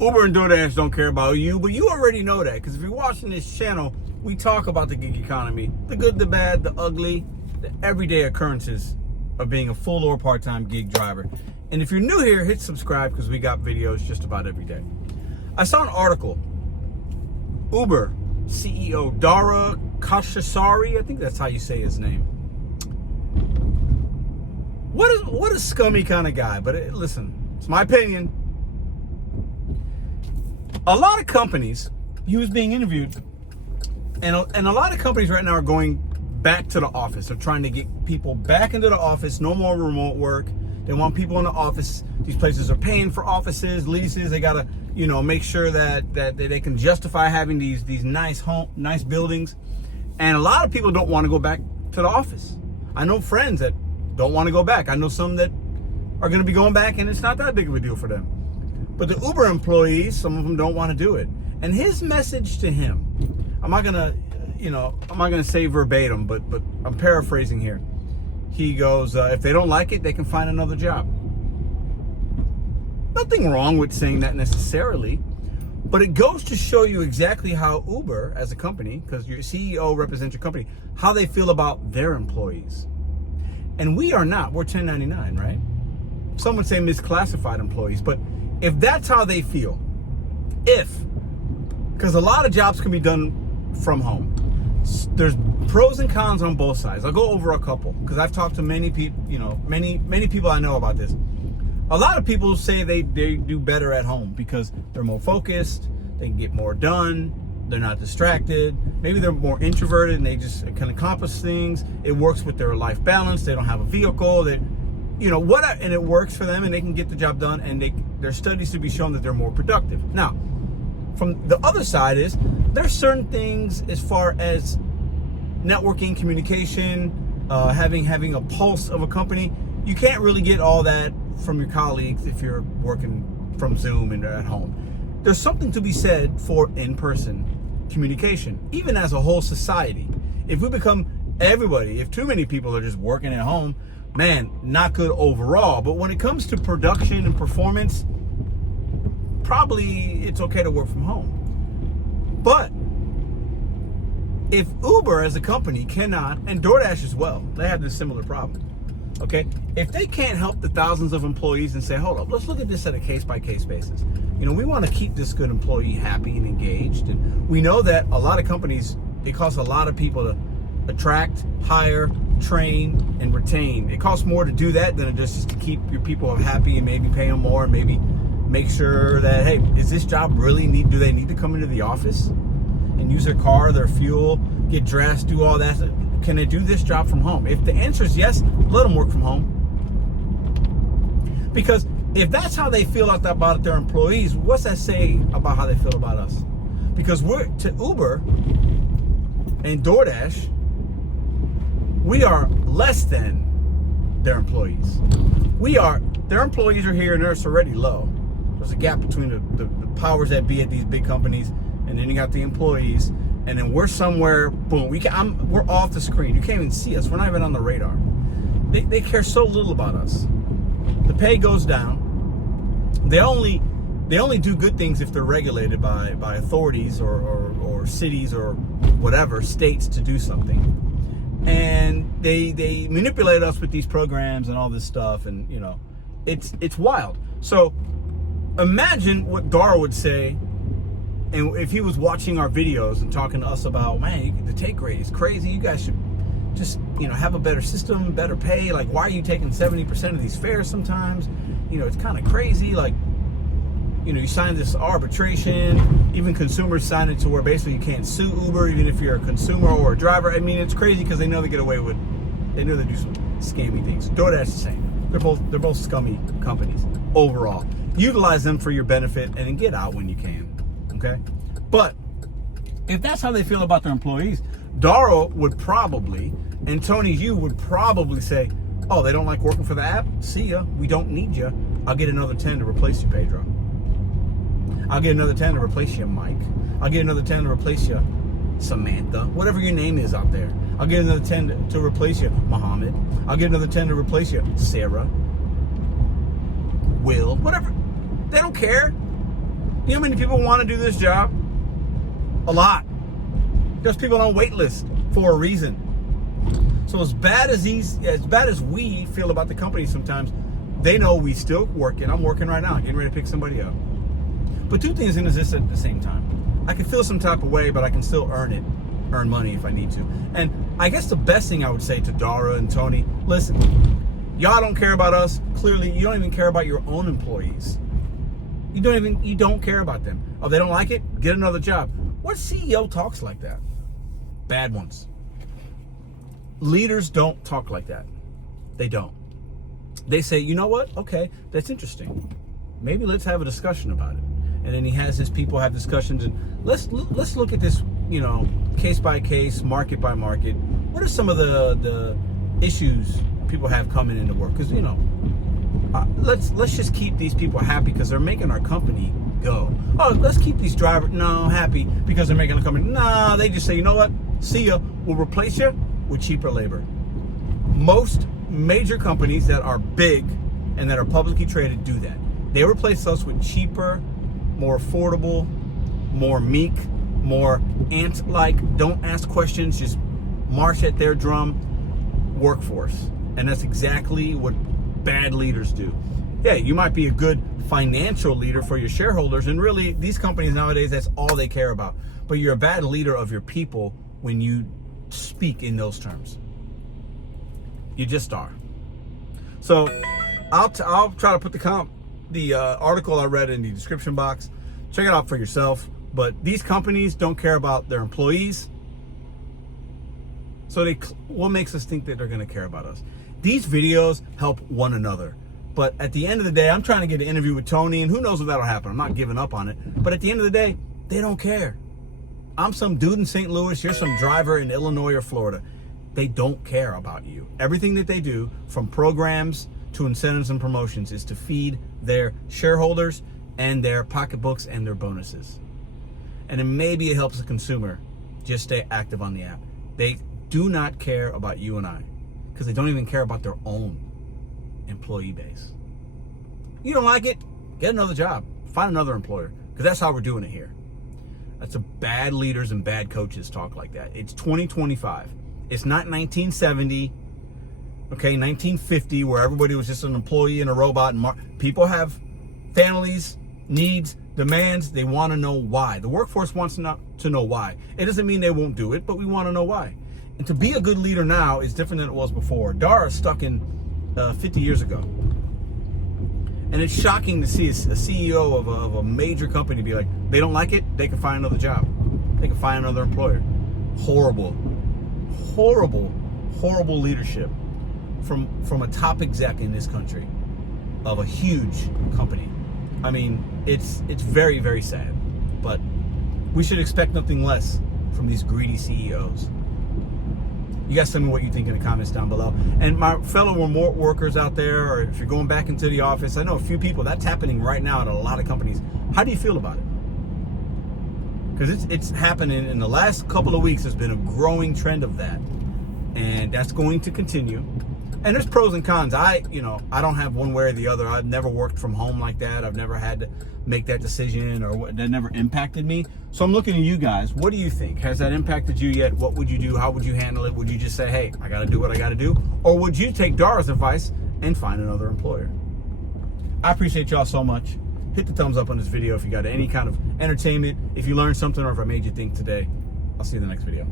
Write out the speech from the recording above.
Uber and DoorDash don't care about you, but you already know that, because if you're watching this channel, we talk about the gig economy, the good, the bad, the ugly, the everyday occurrences of being a full or part-time gig driver. And if you're new here, hit subscribe, because we got videos just about every day. I saw an article. Uber CEO Dara Khosrowshahi, I think that's how you say his name. What a scummy kind of guy. But listen, it's my opinion. A lot of companies, he was being interviewed, and a lot of companies right now are going back to the office. They're trying to get people back into the office. No more remote work. They want people in the office. These places are paying for offices, leases. They gotta, make sure that they can justify having these nice buildings. And a lot of people don't want to go back to the office. I know friends that don't want to go back. I know some that are going to be going back, and it's not that big of a deal for them. But the Uber employees, some of them don't want to do it. And his message to him, I'm not gonna say verbatim, but I'm paraphrasing here. He goes, if they don't like it, they can find another job. Nothing wrong with saying that necessarily, but it goes to show you exactly how Uber as a company, because your CEO represents your company, how they feel about their employees. And we are not. We're 1099, right? Some would say misclassified employees, but if that's how they feel, because a lot of jobs can be done from home. There's pros and cons on both sides. I'll go over a couple, because I've talked to many people, many people I know about this. A lot of people say they do better at home because they're more focused, they can get more done, they're not distracted. Maybe they're more introverted and they just can accomplish things. It works with their life balance. They don't have a vehicle, and it works for them, and they can get the job done, and there's studies to be shown that they're more productive. Now, from the other side there's certain things as far as networking, communication, having a pulse of a company. You can't really get all that from your colleagues if you're working from Zoom and at home. There's something to be said for in-person communication, even as a whole society. If too many people are just working at home, man, not good overall. But when it comes to production and performance, probably it's okay to work from home. But if Uber as a company cannot, and DoorDash as well, they have this similar problem, okay? If they can't help the thousands of employees and say, hold up, let's look at this at a case-by-case basis. We want to keep this good employee happy and engaged. And we know that a lot of companies, it costs a lot of people to attract, hire, train, and retain. It costs more to do that than it does just to keep your people happy and maybe pay them more and maybe make sure that, hey, is this job do they need to come into the office and use their car, their fuel, get dressed, do all that? Can they do this job from home? If the answer is yes, let them work from home. Because if that's how they feel about their employees, what's that say about how they feel about us? Because to Uber and DoorDash, we are less than their employees. Their employees are here and they're already low. There's a gap between the powers that be at these big companies, and then you got the employees, and then we're somewhere, boom, we're off the screen. You can't even see us. We're not even on the radar. They care so little about us. The pay goes down. They only do good things if they're regulated by authorities or cities or whatever, states, to do something. And they manipulate us with these programs and all this stuff, and it's wild. So imagine what Dara would say, and if he was watching our videos and talking to us about, man, the take rate is crazy, you guys should just have a better system, better pay. Like, why are you taking 70% of these fares sometimes? It's kind of crazy. Like, you sign this arbitration, even consumers sign it to where basically you can't sue Uber even if you're a consumer or a driver. I mean, it's crazy because they know they get away with, they know they do some scammy things. DoorDash is the same. They're both scummy companies overall. Utilize them for your benefit and then get out when you can, okay? But if that's how they feel about their employees, Dara would probably, and DetonYou would probably say, oh, they don't like working for the app? See ya, we don't need you. I'll get another 10 to replace you, Pedro. I'll get another 10 to replace you, Mike. I'll get another 10 to replace you, Samantha. Whatever your name is out there. I'll get another 10 to replace you, Muhammad. I'll get another 10 to replace you, Sarah. Will. Whatever. They don't care. You know how many people want to do this job? A lot. There's people on wait list for a reason. So as bad as we feel about the company sometimes, they know we still working. I'm working right now, getting ready to pick somebody up. But two things can exist at the same time. I can feel some type of way, but I can still earn money if I need to. And I guess the best thing I would say to Dara and Tony, listen, y'all don't care about us. Clearly, you don't even care about your own employees. You don't care about them. Oh, they don't like it? Get another job. What CEO talks like that? Bad ones. Leaders don't talk like that. They don't. They say, you know what? Okay, that's interesting. Maybe let's have a discussion about it. And then he has his people have discussions, and let's look at this, case by case, market by market. What are some of the issues people have coming into work? Because let's just keep these people happy because they're making our company go. Oh, let's keep these drivers happy because they're making the company. Nah, they just say, you know what? See ya. We'll replace you with cheaper labor. Most major companies that are big and that are publicly traded do that. They replace us with cheaper, more affordable, more meek, more ant-like, don't ask questions, just march at their drum workforce. And that's exactly what bad leaders do. Yeah, you might be a good financial leader for your shareholders, and really, these companies nowadays, that's all they care about. But you're a bad leader of your people when you speak in those terms. You just are. So I'll try to put the article I read in the description box. Check it out for yourself. But these companies don't care about their employees. So what makes us think that they're going to care about us? These videos help one another. But at the end of the day, I'm trying to get an interview with Tony, and who knows if that'll happen. I'm not giving up on it. But at the end of the day, they don't care. I'm some dude in St. Louis. You're some driver in Illinois or Florida. They don't care about you. Everything that they do, from programs to incentives and promotions, is to feed their shareholders and their pocketbooks and their bonuses. And then maybe it helps the consumer just stay active on the app. They do not care about you and I because they don't even care about their own employee base. You don't like it? Get another job. Find another employer, because that's how we're doing it here. That's a bad leaders and bad coaches talk like that. It's 2025. It's not 1970, okay, 1950, where everybody was just an employee and a robot. And people have families, needs, demands. They want to know why. The workforce wants to know why. It doesn't mean they won't do it, but we want to know why. And to be a good leader now is different than it was before. Dara's stuck in 50 years ago. And it's shocking to see a CEO of a major company be like, they don't like it, they can find another job. They can find another employer. Horrible leadership from a top exec in this country of a huge company. I mean, it's very, very sad. But we should expect nothing less from these greedy CEOs. You guys tell me what you think in the comments down below. And my fellow remote workers out there, or if you're going back into the office, I know a few people, that's happening right now at a lot of companies. How do you feel about it? Because it's happening in the last couple of weeks. There's been a growing trend of that. And that's going to continue. And there's pros and cons. I don't have one way or the other. I've never worked from home like that. I've never had to make that decision, or that never impacted me. So I'm looking at you guys. What do you think? Has that impacted you yet? What would you do? How would you handle it? Would you just say, hey, I got to do what I got to do? Or would you take Dara's advice and find another employer? I appreciate y'all so much. Hit the thumbs up on this video if you got any kind of entertainment, if you learned something, or if I made you think today. I'll see you in the next video.